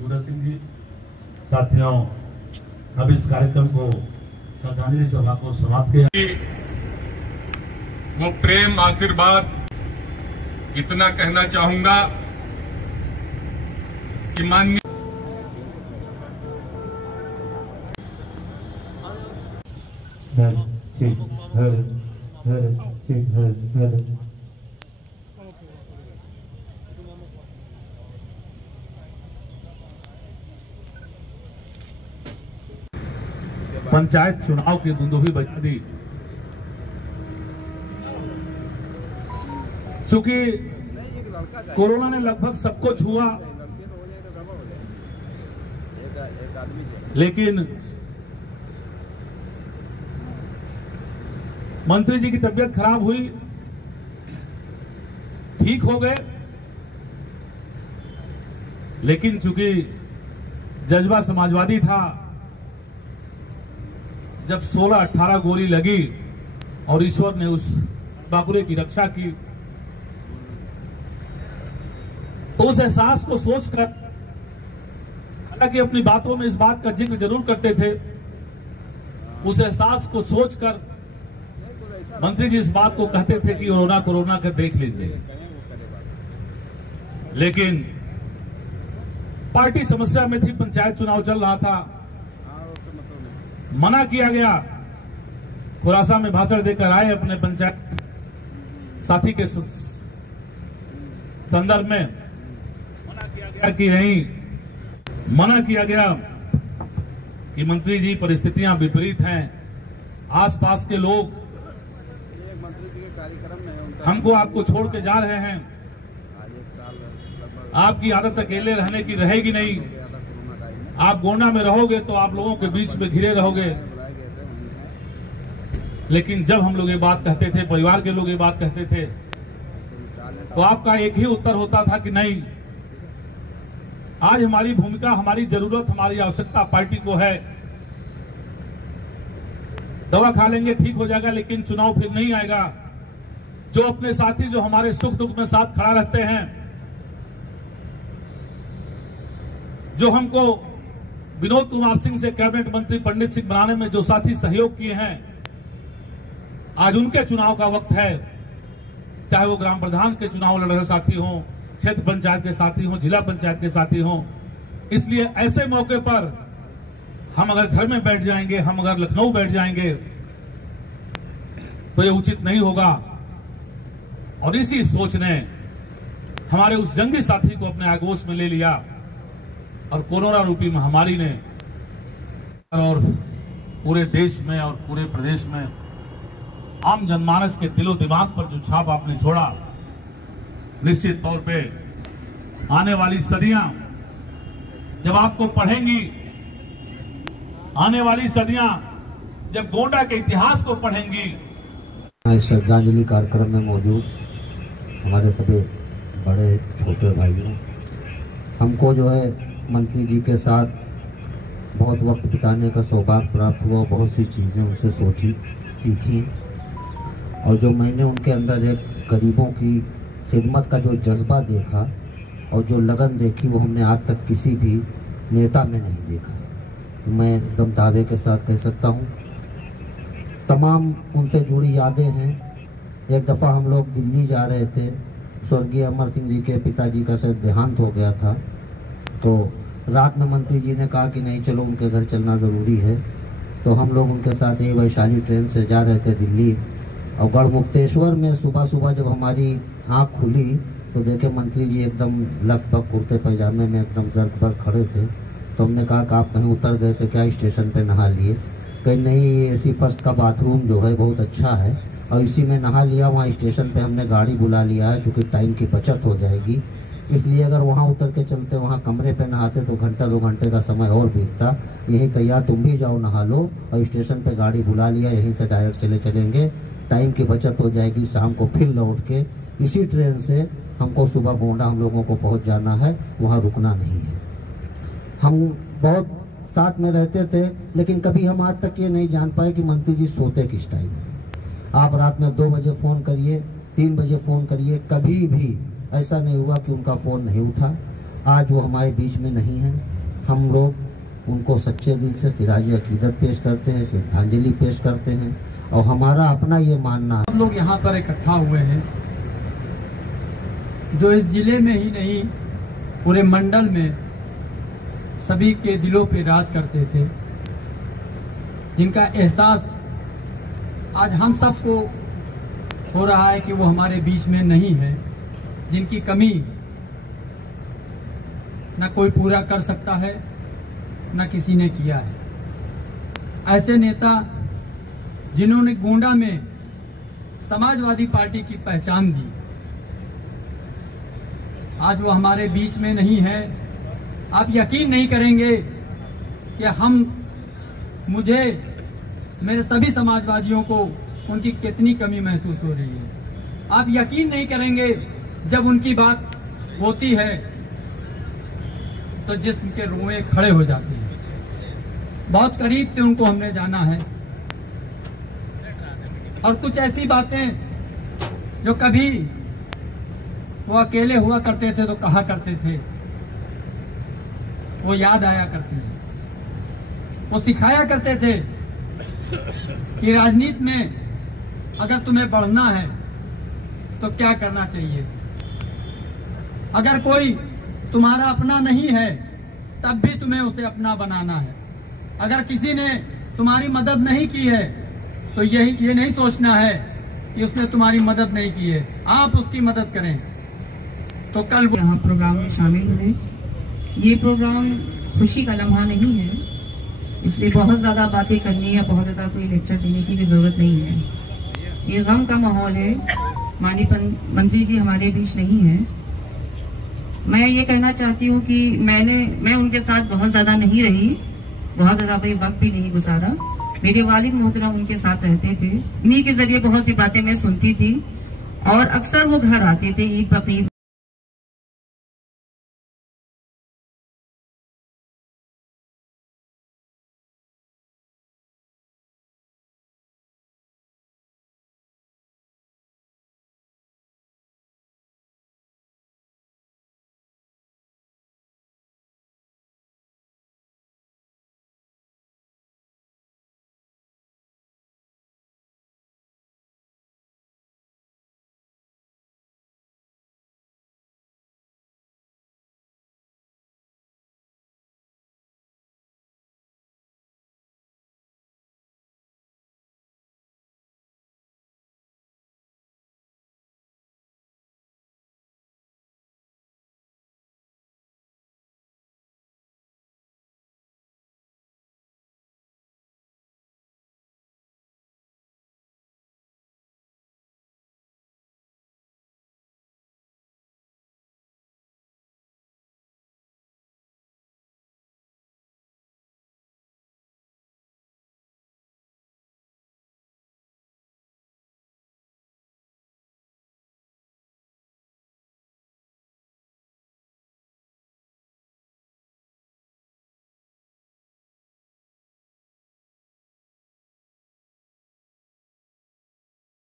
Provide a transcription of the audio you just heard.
सूरज सिंह जी। साथियों, अब इस कार्यक्रम को श्रद्धांजलि सभा को समाप्त किया। वो प्रेम आशीर्वाद इतना कहना चाहूंगा कि माननीय पंचायत चुनाव की बूंदोही बजा दी। चूंकि कोरोना ने लगभग सबको छुआ, लेकिन मंत्री जी की तबीयत खराब हुई, ठीक हो गए, लेकिन चूंकि जज्बा समाजवादी था, जब 16-18 गोली लगी और ईश्वर ने उस बाकुरे की रक्षा की, तो उस एहसास को सोचकर, हालांकि अपनी बातों में इस बात का जिक्र जरूर करते थे, उस एहसास को सोचकर मंत्री जी इस बात को कहते थे कि कोरोना कर देख लेते हैं। लेकिन पार्टी समस्या में थी, पंचायत चुनाव चल रहा था, मना किया गया। खुलासा में भाषण देकर आए अपने पंचायत साथी के संदर्भ में, मना किया गया कि नहीं, मना किया गया कि मंत्री जी परिस्थितियां विपरीत हैं, आसपास के लोग हमको आपको छोड़ के जा रहे हैं, आपकी आदत अकेले रहने की रहेगी नहीं, आप गोंडा में रहोगे तो आप लोगों के बीच में घिरे रहोगे। लेकिन जब हम लोग ये बात कहते थे, परिवार के लोग ये बात कहते थे, तो आपका एक ही उत्तर होता था कि नहीं, आज हमारी भूमिका, हमारी जरूरत, हमारी आवश्यकता पार्टी को है। दवा खा लेंगे, ठीक हो जाएगा, लेकिन चुनाव फिर नहीं आएगा। जो अपने साथी, जो हमारे सुख दुख में साथ खड़ा रहते हैं, जो हमको विनोद कुमार सिंह से कैबिनेट मंत्री पंडित सिंह बनाने में जो साथी सहयोग किए हैं, आज उनके चुनाव का वक्त है। चाहे वो ग्राम प्रधान के चुनाव लड़ रहे साथी हों, क्षेत्र पंचायत के साथी हों, जिला पंचायत के साथी हों। इसलिए ऐसे मौके पर हम अगर घर में बैठ जाएंगे, हम अगर लखनऊ बैठ जाएंगे, तो ये उचित नहीं होगा। और इसी सोच ने हमारे उस जंगी साथी को अपने आगोश में ले लिया और कोरोना रूपी महामारी ने और पूरे देश में और पूरे प्रदेश में आम जनमानस के दिलो दिमाग पर जो छाप आपने छोड़ा, निश्चित तौर पे आने वाली सदियां जब आपको पढ़ेंगी, आने वाली सदियां जब गोंडा के इतिहास को पढ़ेंगी। इस श्रद्धांजलि कार्यक्रम में मौजूद हमारे सभी बड़े छोटे भाइयों, हमको जो है मंत्री जी के साथ बहुत वक्त बिताने का सौभाग्य प्राप्त हुआ। बहुत सी चीज़ें उनसे सोची, सीखी, और जो मैंने उनके अंदर एक गरीबों की खिदमत का जो जज्बा देखा और जो लगन देखी, वो हमने आज तक किसी भी नेता में नहीं देखा। मैं एकदम दावे के साथ कह सकता हूँ, तमाम उनसे जुड़ी यादें हैं। एक दफ़ा हम लोग दिल्ली जा रहे थे, स्वर्गीय अमर सिंह जी के पिताजी का शायद देहांत हो गया था, तो रात में मंत्री जी ने कहा कि नहीं, चलो उनके घर चलना ज़रूरी है। तो हम लोग उनके साथ एक वैशाली ट्रेन से जा रहे थे दिल्ली, और गढ़मुक्तेश्वर में सुबह सुबह जब हमारी आँख खुली तो देखे मंत्री जी एकदम लगभग कुर्ते पैजामे में एकदम जर्क खड़े थे। तो हमने कहा कि आप कहीं उतर गए थे क्या, स्टेशन पे नहा लिए? कहीं नहीं, ये AC फर्स्ट का बाथरूम जो है बहुत अच्छा है और इसी में नहा लिया। वहाँ स्टेशन पे हमने गाड़ी बुला लिया है, चूँकि टाइम की बचत हो जाएगी, इसलिए अगर वहाँ उतर के चलते, वहाँ कमरे पे नहाते तो घंटा 2 घंटे का समय और बीतता। यही तैयार, तुम भी जाओ नहा लो, और स्टेशन पे गाड़ी बुला लिया, यहीं से डायरेक्ट चलेंगे, टाइम की बचत हो जाएगी। शाम को फिर लौट के इसी ट्रेन से हमको सुबह गोंडा हम लोगों को पहुँच जाना है, वहाँ रुकना नहीं है। हम बहुत साथ में रहते थे, लेकिन कभी हम आज तक ये नहीं जान पाए कि मंत्री जी सोते किस टाइम है। आप रात में 2 बजे फ़ोन करिए, 3 बजे फ़ोन करिए, कभी भी ऐसा नहीं हुआ कि उनका फ़ोन नहीं उठा। आज वो हमारे बीच में नहीं है। हम लोग उनको सच्चे दिल से खिराजी अकीदत पेश करते हैं, श्रद्धांजलि पेश करते हैं और हमारा अपना ये मानना है। हम लोग यहाँ पर इकट्ठा हुए हैं जो इस जिले में ही नहीं पूरे मंडल में सभी के दिलों पे राज करते थे, जिनका एहसास आज हम सबको हो रहा है कि वो हमारे बीच में नहीं है, जिनकी कमी न कोई पूरा कर सकता है न किसी ने किया है। ऐसे नेता जिन्होंने गोंडा में समाजवादी पार्टी की पहचान दी, आज वो हमारे बीच में नहीं है। आप यकीन नहीं करेंगे कि मुझे मेरे सभी समाजवादियों को उनकी कितनी कमी महसूस हो रही है। आप यकीन नहीं करेंगे जब उनकी बात होती है तो जिस्म के रोए खड़े हो जाते हैं। बहुत करीब से उनको हमने जाना है और कुछ ऐसी बातें जो कभी वो अकेले हुआ करते थे तो कहा करते थे, वो याद आया करती है। वो सिखाया करते थे कि राजनीति में अगर तुम्हें बढ़ना है तो क्या करना चाहिए। अगर कोई तुम्हारा अपना नहीं है तब भी तुम्हें उसे अपना बनाना है। अगर किसी ने तुम्हारी मदद नहीं की है तो ये नहीं सोचना है कि उसने तुम्हारी मदद नहीं की है, आप उसकी मदद करें। तो कल यहाँ प्रोग्राम में शामिल हुए। ये प्रोग्राम खुशी का लम्हा नहीं है, इसलिए बहुत ज़्यादा बातें करनी या बहुत ज़्यादा कोई लेक्चर देने की भी ज़रूरत नहीं है। ये गम का माहौल है। माननीय मंत्री जी हमारे बीच नहीं है। मैं ये कहना चाहती हूँ कि मैं उनके साथ बहुत ज़्यादा नहीं रही, बहुत ज़्यादा कोई वक्त भी नहीं गुजारा। मेरे वालिद मोहतरम उनके साथ रहते थे, उन्हीं के ज़रिए बहुत सी बातें मैं सुनती थी और अक्सर वो घर आते थे ईद बकरीद